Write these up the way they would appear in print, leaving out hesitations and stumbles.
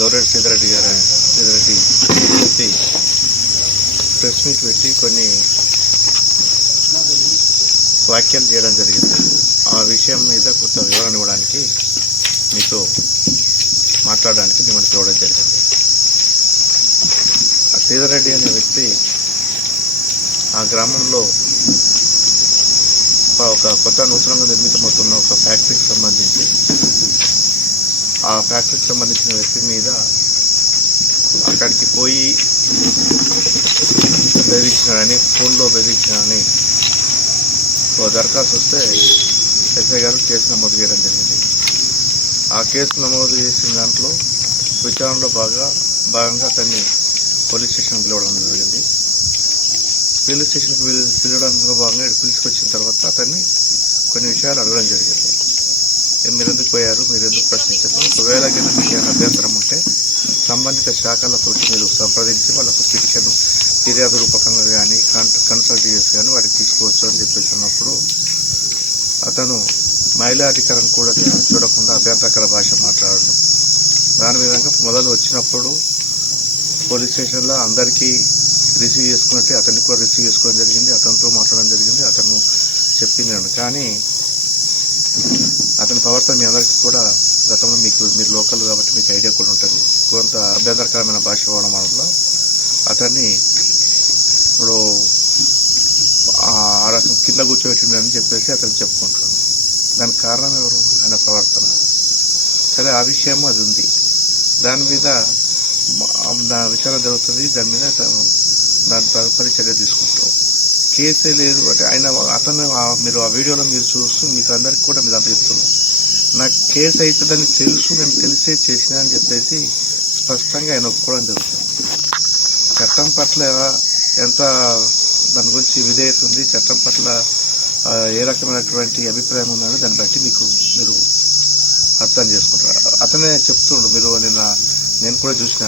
గౌరెడ్డి సీతారెడ్డి వ్యక్తి press meet పెట్టి కొన్ని వ్యాఖ్యలు చేయడం జరిగింది. ఆ విషయం మీద కొంత వివరణ ఇవ్వడానికి మీతో మాట్లాడడానికి మిమ్మల్ని పిలవడం జరిగింది. ఆ సీతారెడ్డి అనే వ్యక్తి ఆ గ్రామంలో ఒక కొత్త నూతనంగా నిర్మితమవుతున్న ఒక ఫ్యాక్టరీకి సంబంధించి ఆ ఫ్యాక్టరీకి సంబంధించిన వ్యక్తి మీద అక్కడికి పోయి బెదిరించినాడని, ఫోన్లో బెదిరించినాడని ఓ దరఖాస్తు వస్తే ఎస్ఐ గారు కేసు నమోదు చేయడం జరిగింది. ఆ కేసు నమోదు చేసిన దాంట్లో విచారణలో భాగంగా అతన్ని పోలీస్ స్టేషన్కి పిలవడం జరిగింది. పోలీస్ స్టేషన్కి పిలవడంలో భాగంగా పిలుచుకొచ్చిన తర్వాత అతన్ని కొన్ని విషయాలు అడగడం జరిగింది. మీరు ఎందుకు పోయారు, మీరు ఎందుకు ప్రశ్నించారు, ఒకవేళ మీకు ఏమైనా అభ్యంతరం ఉంటే సంబంధిత శాఖలతో మీరు సంప్రదించి వాళ్ళకు పిటిషన్ ఫిర్యాదు రూపకంగా కానీ కన్సల్ట్ చేసి కానీ వాటికి తీసుకోవచ్చు అని చెప్పేసినప్పుడు అతను మహిళా అధికారాన్ని కూడా చూడకుండా అభ్యంతరకర భాష మాట్లాడడం. దాని విధంగా మొదలు వచ్చినప్పుడు పోలీస్ స్టేషన్లో అందరికీ రిసీవ్ చేసుకున్నట్టే అతన్ని కూడా రిసీవ్ చేసుకోవడం జరిగింది. అతనితో మాట్లాడడం జరిగింది. అతను చెప్పింది కానీ అతని ప్రవర్తన మీ అందరికీ కూడా గతంలో మీరు లోకల్ కాబట్టి మీకు ఐడియా కూడా ఉంటుంది. కొంత అభ్యంతరకరమైన భాష వాడడం వల్ల అతన్ని ఇప్పుడు ఆ రకం కింద కూర్చోబెట్టిండని చెప్పేసి అతను చెప్పుకుంటాడు. దానికి కారణం ఎవరు? ఆయన ప్రవర్తన. సరే, ఆ విషయం అది ఉంది. దాని మీద విచారణ జరుగుతుంది. దాని మీద దాని తదుపరి చర్య తీసుకుంటాం. కేసే లేదు అంటే అతను మీరు ఆ వీడియోలో మీరు చూస్తూ మీకు అందరికీ కూడా మీరు అంత చెప్తున్నాం. నాకు కేసు అవుతుందని తెలుసు, నేను తెలిసే చేసినా అని చెప్పేసి స్పష్టంగా ఆయన ఒప్పుకోవడం జరుగుతుంది. చట్టం పట్ల ఎంత దాని గురించి విధేయత ఉంది, చట్టం పట్ల ఏ రకమైనటువంటి అభిప్రాయం ఉందని దాన్ని బట్టి మీరు అర్థం చేసుకుంటారు. అతనే చెప్తుండు. మీరు నేను కూడా చూసిన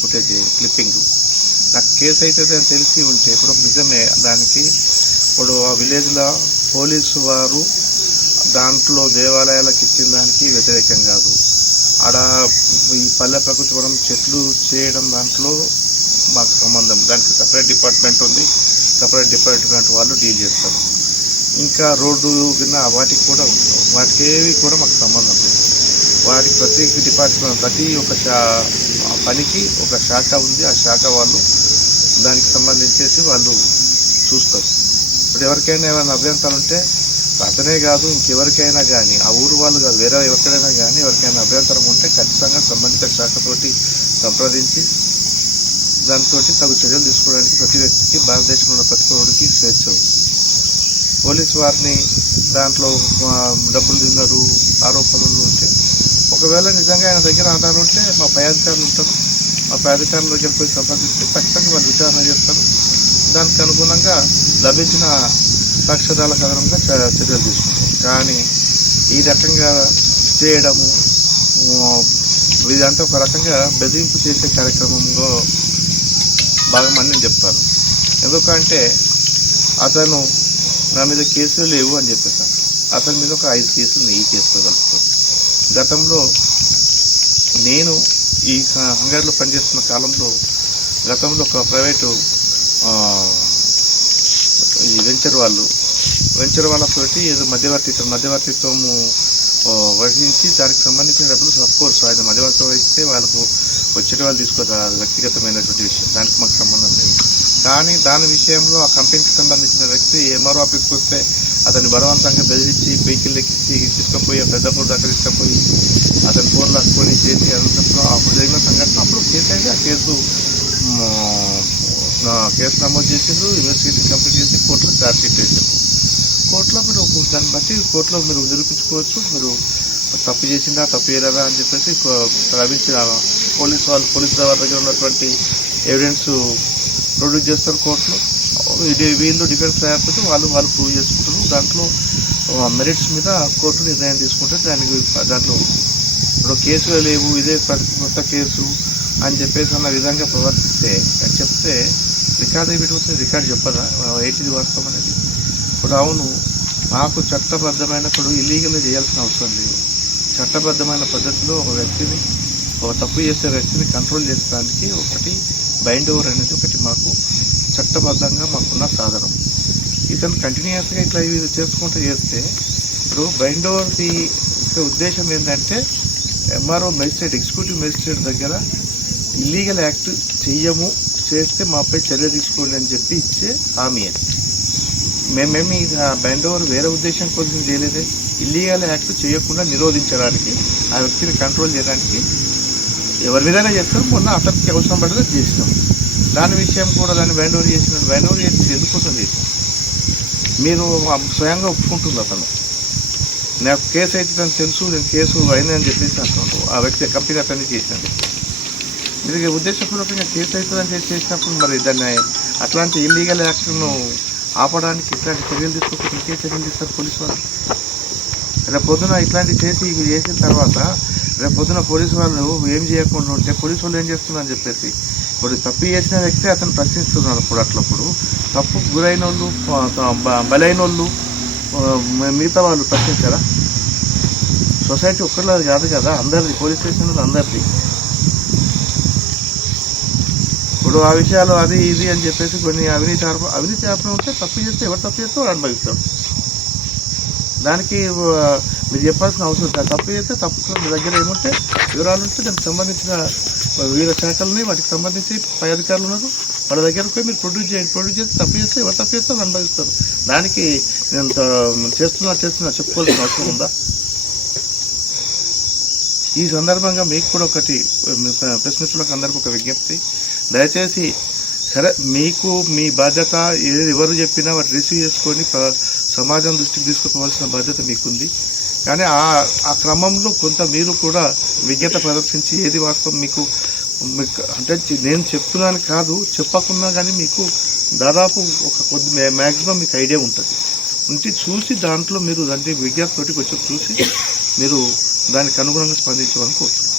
ఫుటేజ్ క్లిప్పింగ్. నాకు కేసు అవుతుంది అని తెలిసి ఉంటే ఇప్పుడు నిజమే. దానికి ఇప్పుడు ఆ విలేజ్లో పోలీసు వారు దాంట్లో దేవాలయాలకు ఇచ్చిన దానికి వ్యతిరేకం కాదు. ఆడ ఈ పల్లె ప్రకృతి వనం చెట్లు చేయడం దాంట్లో మాకు సంబంధం. దానికి సపరేట్ డిపార్ట్మెంట్ ఉంది. సపరేట్ డిపార్ట్మెంట్ వాళ్ళు డీల్ చేస్తారు. ఇంకా రోడ్డు విన్న వాటికి కూడా ఉంటుంది. వాటికి ఏవి కూడా మాకు సంబంధం లేదు. వాటికి ప్రతి డిపార్ట్మెంట్ ప్రతి ఒక్క పనికి ఒక శాఖ ఉంది. ఆ శాఖ వాళ్ళు దానికి సంబంధించేసి వాళ్ళు చూస్తారు. ఇప్పుడు ఎవరికైనా ఏమైనా అభ్యంతరాలు ఉంటే అతనే కాదు ఇంకెవరికైనా కానీ, ఆ ఊరు వాళ్ళు కాదు వేరే ఎవరికైనా కానీ ఎవరికైనా అభ్యంతరం ఉంటే ఖచ్చితంగా సంబంధిత శాఖతోటి సంప్రదించి దాంతో తగు చర్యలు తీసుకోవడానికి ప్రతి వ్యక్తికి, భారతదేశంలో ఉన్న ప్రతి పౌరుడికి స్వేచ్ఛ ఉంది. పోలీసు వారిని దాంట్లో డబ్బులు తిన్నారు ఆరోపణలు ఉంటే ఒకవేళ నిజంగా ఆయన దగ్గర ఆధారం ఉంటే మా పై అధికారులు ఉంటారు. ఆ పై అధికారుల దగ్గర పోయి సంప్రదిస్తే ఖచ్చితంగా వాళ్ళు విచారణ చేస్తారు. దానికి అనుగుణంగా లభించిన సాక్ష్యాధారాల ఆధారంగా చర్యలు తీసుకుంటాం. కానీ ఈ రకంగా చేయడము ఇదంతా ఒక రకంగా బెదిరింపు చేసే కార్యక్రమంలో భాగమని నేను చెప్తాను. ఎందుకంటే అతను నా మీద కేసులు లేవు అని చెప్పేసాను. అతని మీద ఒక 5 కేసులు ఈ కేసులో కలుపుతాను. గతంలో నేను ఈ హంగర్లో పనిచేస్తున్న కాలంలో గతంలో ఒక ప్రైవేటు ఈ వెంచర్ వాళ్ళతోటి ఏదో మధ్యవర్తిత్వము వహించి దానికి సంబంధించిన డబ్బులు అఫ్కోర్స్ ఆయన మధ్యవర్తిత్వం వహిస్తే వాళ్ళకు వచ్చే వాళ్ళు తీసుకోవాలి. వ్యక్తిగతమైనటువంటి విషయం, దానికి మాకు సంబంధం లేదు. కానీ దాని విషయంలో ఆ కంపెనీకి సంబంధించిన వ్యక్తి ఎంఆర్ఓ ఆఫీస్కి వస్తే అతన్ని బలవంతంగా బెదిరించి వెహికల్ ఎక్కించి తీసుకుపోయి పెద్దపూర్ దగ్గర తీసుకుపోయి అతని ఫోన్ లాక్కొని చేసి అన్నప్పుడు అప్పుడు జరిగిన సంఘటన అప్పుడు కేసు అయితే ఆ కేసు నమోదు చేసిండ్రు. ఇన్వెస్టిగేషన్ కంప్లీట్ చేసి కోర్టులో ఛార్జ్షీట్ వేసారు. కోర్టులో మీరు దాన్ని బట్టి కోర్టులో మీరు నిరూపించుకోవచ్చు. మీరు తప్పు చేసిందా తప్పు చేయలేదా అని చెప్పేసి లభించిన పోలీసు వారి దగ్గర ఉన్నటువంటి ఎవిడెన్స్ ప్రొడ్యూస్ చేస్తారు కోర్టులో. వీళ్ళు డిఫెన్స్ లేకపోతే వాళ్ళు ప్రూవ్ చేసుకుంటారు. దాంట్లో మెరిట్స్ మీద కోర్టు నిర్ణయం తీసుకుంటే దాంట్లో ఇప్పుడు కేసులు లేవు, ఇదే కొత్త కేసు అని చెప్పేసి అన్న విధంగా ప్రవర్తిస్తే చెప్తే రికార్డు పెట్టుకుంటే రికార్డు చెప్పదా ఏంటిది వాస్తవం అనేది? ఇప్పుడు అవును, మాకు చట్టబద్ధమైన ఇప్పుడు ఇల్లీగల్గా చేయాల్సిన అవసరం లేదు. చట్టబద్ధమైన పద్ధతిలో ఒక వ్యక్తిని ఒక తప్పు చేసే వ్యక్తిని కంట్రోల్ చేసడానికి ఒకటి బైండ్ ఓవర్ అనేది ఒకటి మాకు చట్టబద్ధంగా మాకున్న సాధనం. ఇతను కంటిన్యూస్గా ఇట్లా ఇది చేసుకుంటూ చేస్తే ఇప్పుడు బైండ్ ఓవర్ది ఉద్దేశం ఏంటంటే ఎంఆర్ఓ మెజిస్ట్రేట్ ఎగ్జిక్యూటివ్ మెజిస్ట్రేట్ దగ్గర ఇల్లీగల్ యాక్ట్ చెయ్యము, చేస్తే మాపై చర్య తీసుకోండి అని చెప్పి ఇచ్చే హామీ అది. మేమేమి బైండ్ ఓవర్ వేరే ఉద్దేశం కోసం చేయలేదే. ఇల్లీగల్ యాక్ట్ చేయకుండా నిరోధించడానికి, ఆ వ్యక్తిని కంట్రోల్ చేయడానికి ఎవరి విధంగా చేస్తారు. మొన్న అతనికి అవసరం పడితే చేసినాం. దాని విషయం కూడా దాన్ని బైండ్ ఓవర్ చేసినాం. బైండ్ ఓవర్ చేసి ఎందుకోసం చేసినాం మీరు స్వయంగా ఒప్పుకుంటుంది. అతను నాకు కేసు అయితే తను తెలుసు, నేను కేసు అయిందని చెప్పేసి అంటున్నాడు. ఆ వ్యక్తి కంపెనీ అతన్ని చేసినది మీరు ఉద్దేశపూర్వకంగా కేసు అవుతుందని చేసినప్పుడు మరి దాన్ని అట్లాంటి ఇల్లీగల్ యాక్ట్ను ఆపడానికి ఇట్లాంటి చర్యలు తీసుకోకపోతే ఇంకే చర్యలు తీస్తారు పోలీసు వాళ్ళు. రేపు పొద్దున ఇట్లాంటివి చేసిన తర్వాత రేపు పొద్దున పోలీసు వాళ్ళు ఏం చేయకుండా ఉంటే పోలీసు వాళ్ళు ఏం చేస్తున్నారని చెప్పేసి ఇప్పుడు తప్పు చేసిన వ్యక్తి అతను ప్రశ్నిస్తున్నాడు. అట్లప్పుడు తప్పుకు గురైన వాళ్ళు, బలైన వాళ్ళు, మిగతా వాళ్ళు ప్రశ్నించారా? సొసైటీ ఒక్కరిది కాదు కదా, అందరిది. పోలీస్ స్టేషన్లో అందరిది. ఇప్పుడు ఆ విషయాలు అది ఇది అని చెప్పేసి కొన్ని అవినీతి ఆరోపణ ఉంటే తప్పు చేస్తే ఎవరు తప్పు చేస్తే వాడు అనుభవిస్తాం. దానికి మీరు చెప్పాల్సిన అవసరం లేదు. తప్పు చేస్తే తప్పు మీ దగ్గర ఏముంటే వివరాలు ఉంటే దానికి సంబంధించిన వివిధ శాఖలని వాటికి సంబంధించి పై అధికారులు ఉన్నారు, వాళ్ళ దగ్గరకు పోయి మీరు ప్రొడ్యూస్ చేస్తే తప్పు చేస్తే ఎవరు తప్పు చేస్తే వాళ్ళు అనుభవిస్తారు. దానికి నేను చేస్తున్నా చెప్పుకోవాల్సిన అవసరం ఉందా? ఈ సందర్భంగా మీకు కూడా ఒకటి ప్రెస్ మిత్రులకు అందరికీ ఒక విజ్ఞప్తి. దయచేసి సరే మీకు మీ బాధ్యత ఎవరు చెప్పినా వాటి రిసీవ్ చేసుకొని సమాజం దృష్టికి తీసుకుపోవాల్సిన బాధ్యత మీకుంది. కానీ ఆ క్రమంలో కొంత మీరు కూడా విజ్ఞత ప్రదర్శించి ఏది వాస్తవం మీకు అంటే నేను చెప్తున్నాను కాదు, చెప్పకున్నా కానీ మీకు దాదాపు ఒక కొద్ది మ్యాక్సిమం మీకు ఐడియా ఉంటుంది చూసి దాంట్లో మీరు దాంట్లో విజ్ఞతతోటి కొంచెం చూసి మీరు దానికి అనుగుణంగా స్పందించమని కోరుతున్నాను.